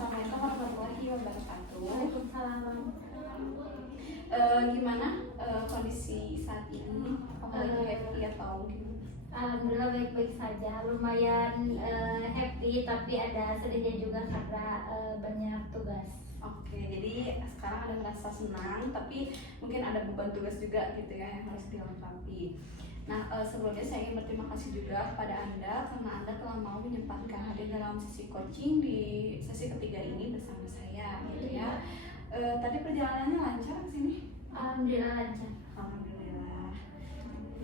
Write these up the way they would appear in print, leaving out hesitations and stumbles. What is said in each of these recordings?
Assalamualaikum warahmatullahi wabarakatuh. Waalaikumsalam. Gimana kondisi saat ini? Apakah lagi happy atau gimana? Alhamdulillah baik-baik saja. Lumayan happy, tapi ada sedihnya juga karena banyak tugas. Oke, jadi sekarang ada merasa senang, tapi mungkin ada beban tugas juga gitu ya yang harus dilengkapi. Nah, sebelumnya saya ingin berterima kasih juga kepada Anda karena Anda telah mau menyempatkan hadir dalam sesi coaching di sesi ketiga ini bersama saya gitu ya. Tadi perjalanannya lancar ke sini? Alhamdulillah lancar. Alhamdulillah.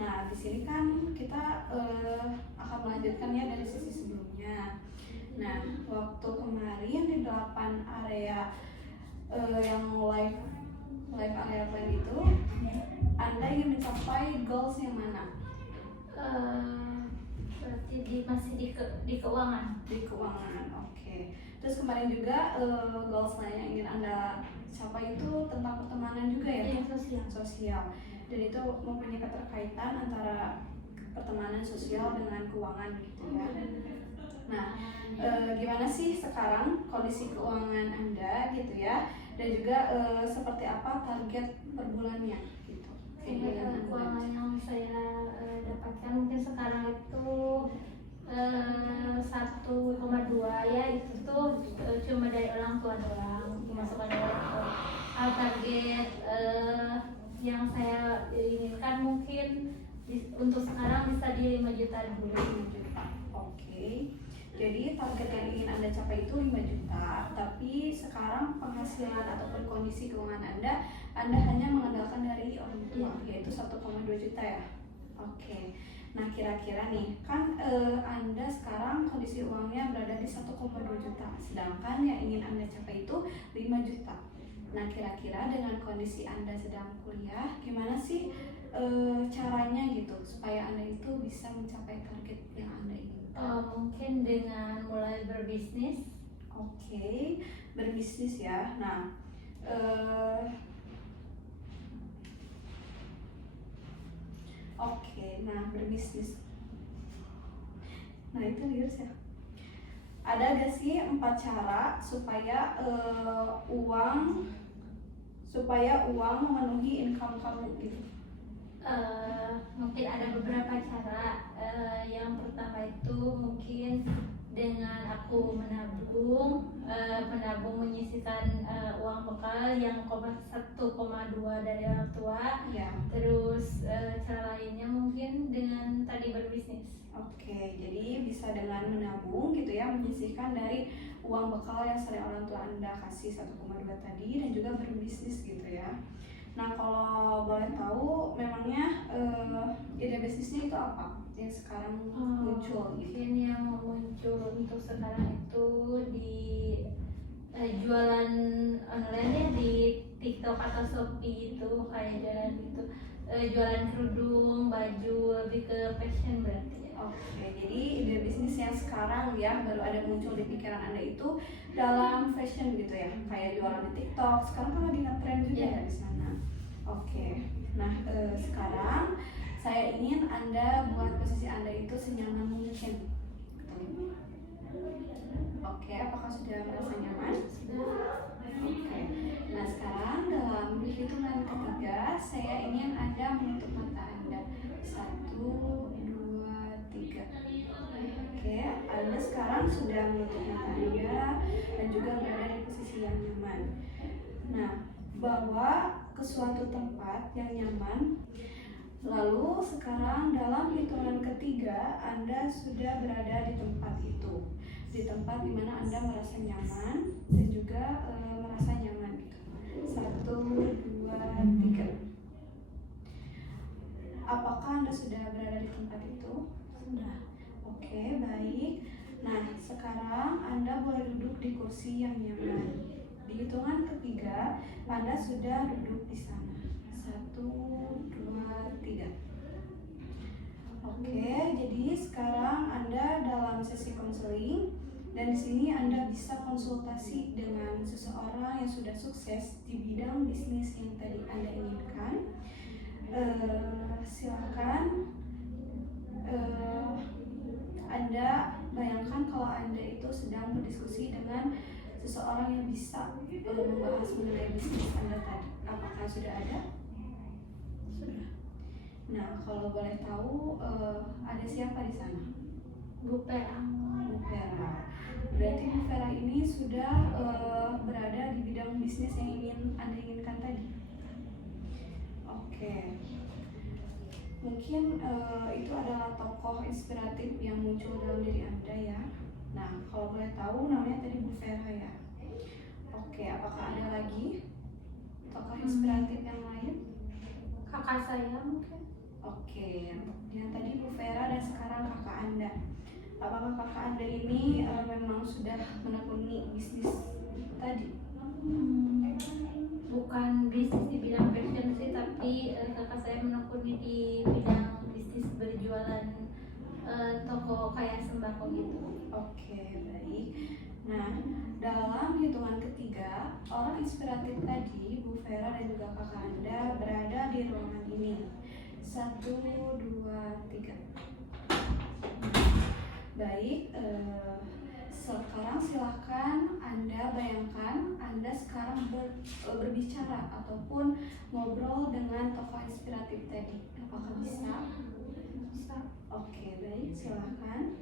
Nah, di sini kan kita akan melanjutkan ya dari sesi sebelumnya. Nah, waktu kemarin di 8 area yang live area plan itu, Anda ingin mencapai goals yang mana? Berarti masih di keuangan. Di keuangan, oke. Terus kemarin juga goals lain yang ingin Anda capai itu tentang pertemanan juga ya? Iya, Sosial. Dan itu mempunyai keterkaitan antara pertemanan sosial dengan keuangan gitu ya. Nah, gimana sih sekarang kondisi keuangan Anda gitu ya? Dan juga seperti apa target per bulannya gitu? Keuangan yang saya dapatkan mungkin sekarang itu 1,2 ya, itu tuh cuma dari orang tua doang, dimasukkan dari orang tua. Target yang saya inginkan mungkin untuk sekarang bisa di 5 juta dulu. 5 juta, oke. Jadi target yang ingin Anda capai itu 5 juta, tapi sekarang penghasilan ataupun kondisi keuangan Anda hanya mengandalkan dari orang tua, yaitu 1,2 juta ya. Oke. Nah, kira-kira nih, kan Anda sekarang kondisi uangnya berada di 1,2 juta, sedangkan yang ingin Anda capai itu 5 juta. Nah, kira-kira dengan kondisi Anda sedang kuliah, gimana sih caranya gitu supaya Anda itu bisa mencapai target yang Anda inginkan? Mungkin dengan mulai berbisnis. Oke, berbisnis ya. Nah, berbisnis. Nah, itu lihat ya. Ada gak sih 4 cara supaya uang memenuhi income kamu gitu? Mungkin ada beberapa cara. Yang pertama itu mungkin dengan aku menabung menyisihkan uang bekal yang 1,2 dari orang tua. Ya. Terus cara lainnya mungkin dengan tadi berbisnis. Oke, jadi bisa dengan menabung gitu ya, menyisihkan dari uang bekal yang sering orang tua Anda kasih 1,2 tadi, dan juga berbisnis gitu ya. Nah, kalau boleh tahu memangnya ide bisnisnya itu apa yang sekarang muncul gitu? Mungkin yang muncul untuk sekarang itu di jualan online ya, di TikTok atau Shopee itu kayak jalan gitu, jualan kerudung, baju, lebih ke fashion berarti ya. Oke, jadi ide bisnis yang sekarang ya baru ada muncul di pikiran Anda itu dalam fashion gitu ya, kayak jualan di TikTok. Sekarang kan lagi ngetrend juga ya di sana. Oke, nah sekarang saya ingin Anda buat posisi Anda itu senyaman mungkin. Oke, apakah sudah merasa nyaman? Oke, nah sekarang dalam hitungan ketiga saya ingin Anda menutup mata Anda. 1, 2, 3. Oke, Anda sekarang sudah menutup mata Anda dan juga berada di posisi yang nyaman. Nah, bawa ke suatu tempat yang nyaman. Lalu sekarang dalam hitungan ketiga Anda sudah berada di tempat itu, di tempat dimana Anda merasa nyaman dan juga merasa nyaman gitu. 1, 2, 3. Apakah Anda sudah berada di tempat itu? Sudah. Oke, baik. Nah, sekarang Anda boleh duduk di kursi yang nyaman. Di hitungan ketiga Anda sudah duduk di sana. 1, 2, 3. Oke, jadi sekarang Anda dalam sesi konseling, dan di sini Anda bisa konsultasi dengan seseorang yang sudah sukses di bidang bisnis yang tadi Anda inginkan. Silakan Anda bayangkan kalau Anda itu sedang berdiskusi dengan seseorang yang bisa membahas mengenai bisnis Anda tadi? Apakah sudah ada? Sudah. Nah, kalau boleh tahu ada siapa di sana? Bu Pera. Bu Vera. Berarti Bu Vera ini sudah berada di bidang bisnis yang Anda inginkan tadi. Oke. Mungkin itu adalah tokoh inspiratif yang muncul dalam diri Anda ya. Nah, kalau boleh tahu namanya tadi Bu Vera ya. Oke, apakah ada lagi tokoh inspiratif yang lain? Kakak saya mungkin. Oke, yang tadi Bu Vera dan sekarang kakak Anda. Apakah kakak Anda ini memang sudah menekuni bisnis tadi? Bukan bisnis di bidang fashion sih, tapi kakak saya menekuni di bidang bisnis berjualan toko kayak sembako gitu. Oke, baik. Nah, dalam hitungan ketiga, orang inspiratif tadi, Bu Vera dan juga kakak Anda berada di ruangan ini. 1, 2, 3. Baik, sekarang silahkan Anda bayangkan Anda sekarang berbicara ataupun ngobrol dengan tokoh inspiratif tadi. Apakah bisa? Bisa. Oke, baik, silahkan.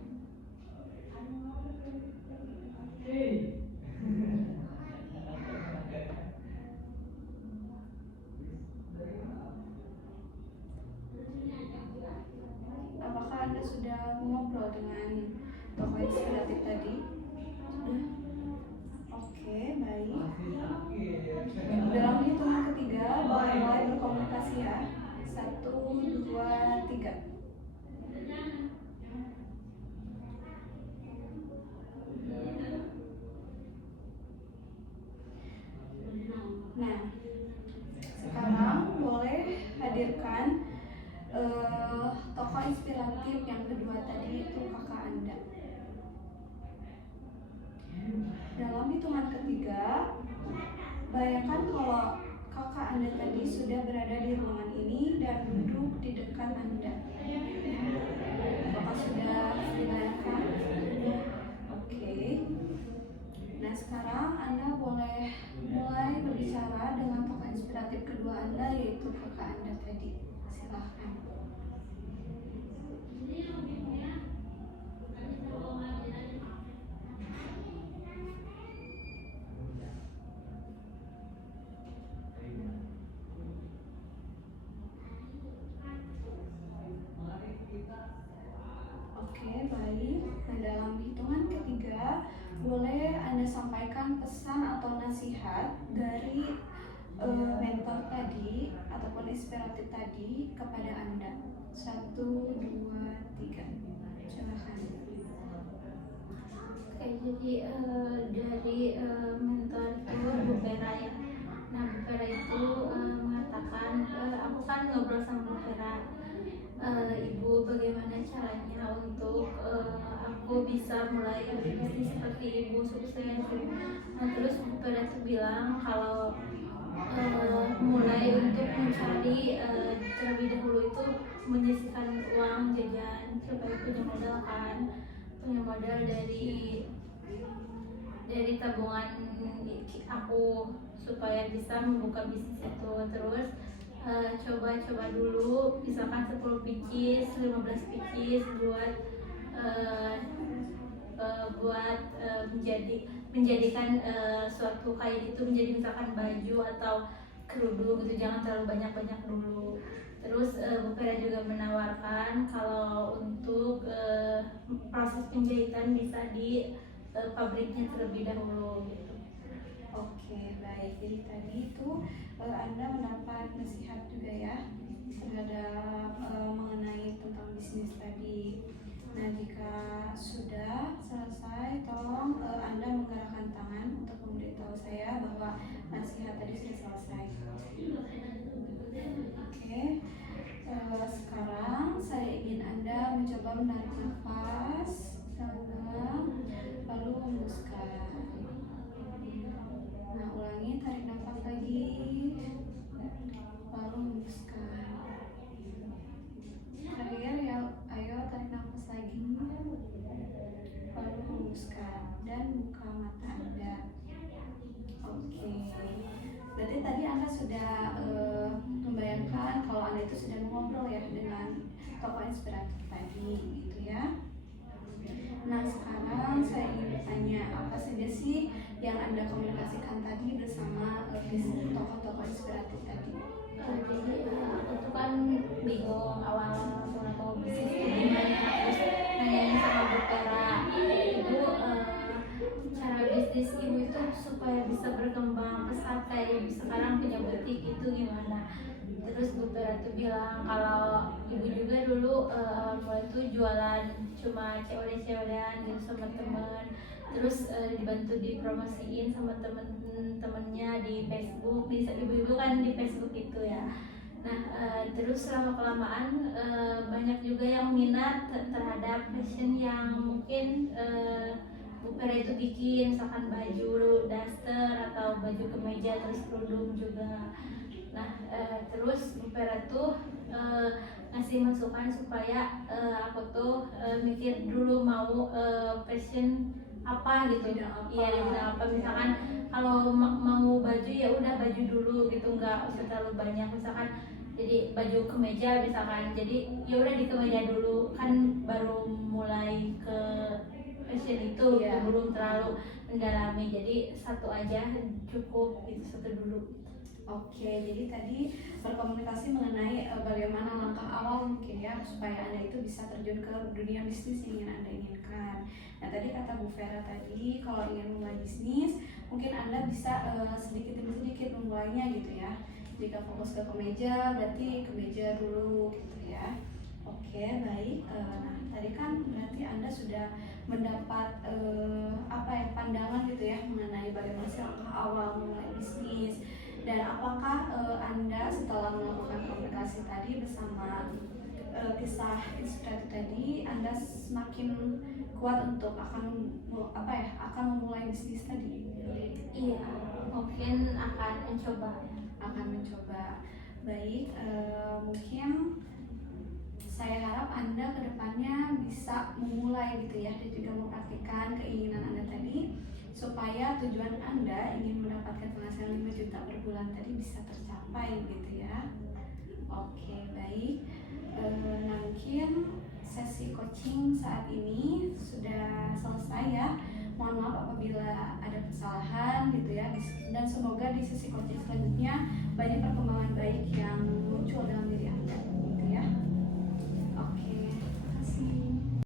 Apakah Anda sudah ngobrol dengan tokoh inspiratif tadi? Sudah? Oke, baik. Dalam hitungan ketiga, mulai berkomunikasi ya. 1, 2, 3. Nah, sekarang boleh hadirkan tokoh inspiratif yang kedua tadi, itu kakak Anda. Dalam hitungan ketiga, bayangkan kalau kakak Anda tadi sudah berada di ruangan ini dan duduk di dekat Anda. Apakah sudah dibayangkan? Oke. Nah, sekarang Anda boleh mulai berbicara dengan tokoh inspiratif kedua Anda, yaitu kakak Anda tadi. Silahkan. Oke, baik. Nah, dalam hitungan ketiga, boleh Anda sampaikan pesan atau nasihat dari mentor tadi ataupun inspiratif tadi kepada Anda. 1, 2, 3. Silahkan. Oke, jadi dari mentor itu Bu Vera ya. Nah, Bu Vera itu mengatakan, aku kan ngobrol sama Bu Vera, Ibu bagaimana caranya untuk aku bisa mulai bisnis seperti Ibu sukses. Nah, terus Bu Vera itu bilang kalau mulai untuk mencari terlebih dahulu itu menyisihkan uang jajan supaya punya modal dari tabungan aku supaya bisa membuka bisnis itu. Terus coba-coba dulu misalkan 10 pieces, 15 pieces buat menjadikan suatu kain itu menjadi misalkan baju atau kerudung gitu, jangan terlalu banyak-banyak dulu. Terus Bu Vera juga menawarkan kalau untuk proses penjahitan bisa di pabriknya terlebih dahulu gitu. Oke, baik. Jadi tadi itu Anda mendapat nasihat juga ya terhadap mengenai tentang bisnis tadi. Nah, jika sudah selesai, tolong Anda menggerakkan tangan untuk memberitahu saya bahwa nasihat tadi sudah selesai. Oke, sekarang saya ingin Anda mencoba menarik nafas dalam, lalu hembuskan. Nah, ulangi, tarik nafas lagi, lalu hembuskan. Terakhir ya, ayo tarik nafas lagi, lalu hembuskan dan buka mata. tadi Anda sudah membayangkan kalau Anda itu sudah mengobrol ya dengan tokoh inspiratif tadi gitu ya. Nah sekarang saya ingin bertanya, apa saja sih yang Anda komunikasikan tadi bersama tokoh-tokoh inspiratif tadi? Jadi aku tuh kan bingung awal mau bisnis itu gimana, terus nanyain sama Bu Tera, Ibu, cara bisnis ibu itu supaya bisa berkembang pesat kayak ibu sekarang punya butik itu gimana. Terus Bu Tera tuh bilang kalau ibu juga dulu mulai tuh jualan cuma cewek-cewekan gitu sama temen, terus dibantu dipromosiin sama temen-temennya di Facebook, bisa ibu-ibu kan di Facebook itu ya. Nah terus lama kelamaan banyak juga yang minat terhadap fashion yang mungkin Bu Vera itu bikin, misalkan baju daster atau baju kemeja terus kerudung juga. Nah terus Bu Vera tuh ngasih masukan supaya aku tuh mikir dulu mau fashion apa gitu. Iya, apa misalkan kalau mau baju ya udah baju dulu gitu, nggak usah terlalu banyak. Misalkan jadi baju kemeja misalkan, jadi ya udah di kemeja dulu kan baru mulai ke fashion itu, belum terlalu mendalami, jadi satu aja cukup, itu satu dulu. Oke, jadi tadi berkomunikasi mengenai bagaimana langkah awal mungkin ya supaya Anda itu bisa terjun ke dunia bisnis yang ingin Anda inginkan. Nah tadi kata Bu Vera tadi kalau ingin memulai bisnis mungkin Anda bisa sedikit demi sedikit memulainya gitu ya. Jika fokus ke kemeja berarti kemeja dulu gitu ya. Oke baik. Nah tadi kan berarti Anda sudah mendapat pandangan gitu ya mengenai bagaimana sih langkah awal memulai bisnis. Dan apakah Anda setelah melakukan komunikasi tadi bersama kisah inspiratif tadi, Anda semakin kuat untuk akan memulai bisnis tadi? Iya, mungkin akan mencoba. Baik, mungkin saya harap Anda kedepannya bisa memulai gitu ya dan juga mempraktikkan keinginan Anda tadi supaya tujuan Anda ingin mendapatkan penghasilan 5 juta per bulan tadi bisa tercapai gitu ya. Oke baik. Nah mungkin sesi coaching saat ini sudah selesai ya. Mohon maaf apabila ada kesalahan gitu ya, dan semoga di sesi coaching selanjutnya banyak perkembangan baik yang muncul dalam diri Anda gitu ya.